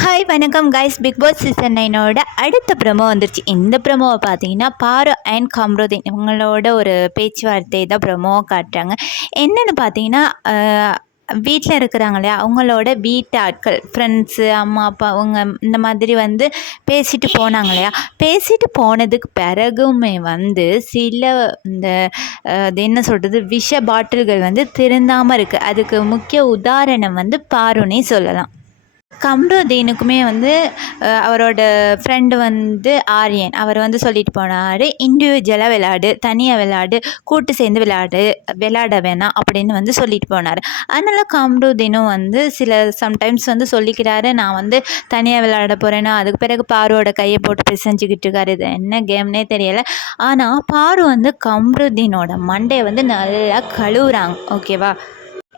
Hi வணக்கம் guys Bigg Boss season நைனோட அடுத்த ப்ரமோ வந்துருச்சு. இந்த ப்ரமோவை பார்த்தீங்கன்னா பாரு அண்ட் காம்ரோதின் இவங்களோட ஒரு பேச்சுவார்த்தை தான் ப்ரமோவை காட்டுறாங்க. என்னென்னு பார்த்தீங்கன்னா வீட்டில் இருக்கிறாங்க இல்லையா அவங்களோட வீட்டு ஆட்கள் ஃப்ரெண்ட்ஸு அம்மா அப்பா அவங்க இந்த மாதிரி வந்து பேசிட்டு போனாங்க இல்லையா. பேசிட்டு போனதுக்கு பிறகுமே வந்து சில இந்த அது என்ன சொல்கிறது விஷ பாட்டில்கள் வந்து திருந்தாமல் இருக்குது அதுக்கு முக்கிய உதாரணம் வந்து பாருன்னே சொல்லலாம். கம்ருதீனுக்குமே வந்து அவரோட ஃப்ரெண்டு வந்து ஆரியன். அவர் வந்து சொல்லிட்டு போனார் இண்டிவிஜுவலாக விளையாடு தனியாக விளையாடு கூட்டு சேர்ந்து விளையாடு விளையாட வேணாம் அப்படின்னு வந்து சொல்லிட்டு போனார். அதனால் கம்ருதீனும் வந்து சில சம்டைம்ஸ் வந்து சொல்லிக்கிறாரு நான் வந்து தனியாக விளையாட போகிறேன்னா அதுக்கு பிறகு பாருவோட கையை போட்டு பிசைஞ்சிக்கிட்டு இருக்காரு. இது என்ன கேம்னே தெரியலை. ஆனால் பாரு வந்து கம்ருதீனோட மண்டையை வந்து நல்லா கழுவுறாங்க. ஓகேவா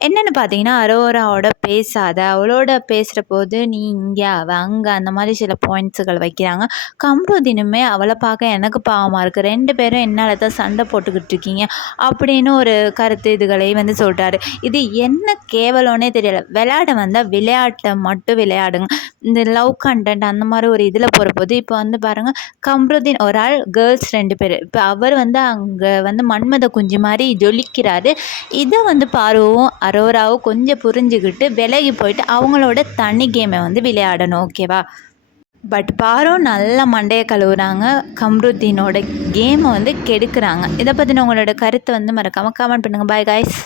என்னென்னு பார்த்தீங்கன்னா அரோராவோட பேசாத அவளோட பேசுகிற போது நீ இங்கே அவள் அங்கே அந்த மாதிரி சில பாயிண்ட்ஸுகள் வைக்கிறாங்க. கம்ருதீனுமே அவளை பார்க்க எனக்கு பாவமாக இருக்குது ரெண்டு பேரும் என்னால் தான் சண்டை போட்டுக்கிட்டு இருக்கீங்க அப்படின்னு ஒரு கருத்து இதுகளை வந்து சொல்கிறாரு இது என்ன கேவலம்னே தெரியல. விளையாட வந்தால் விளையாட்டை மட்டும் விளையாடுங்க. இந்த லவ் கண்டென்ட் அந்த மாதிரி ஒரு இதில் போகிற போது இப்போ வந்து பாருங்கள் கம்ருதீன் ஒரு ஆள் கேர்ள்ஸ் ரெண்டு பேர். இப்போ அவர் வந்து அங்கே வந்து மன்மத குஞ்சு மாதிரி ஜொலிக்கிறாரு. இதை வந்து பார்வவும் அரோராவும் கொஞ்சம் புரிஞ்சுக்கிட்டு விலகி போயிட்டு அவங்களோட தனி கேமை வந்து விளையாடணும் ஓகேவா பட் பாரோ நல்ல மண்டையை கழுவுறாங்க. கம்ருத்தீனோட கேமை வந்து கெடுக்கிறாங்க. இதை பற்றின உங்களோட கருத்தை வந்து மறக்காமல் கமெண்ட் பண்ணுங்கள் பாய் காய்ஸ்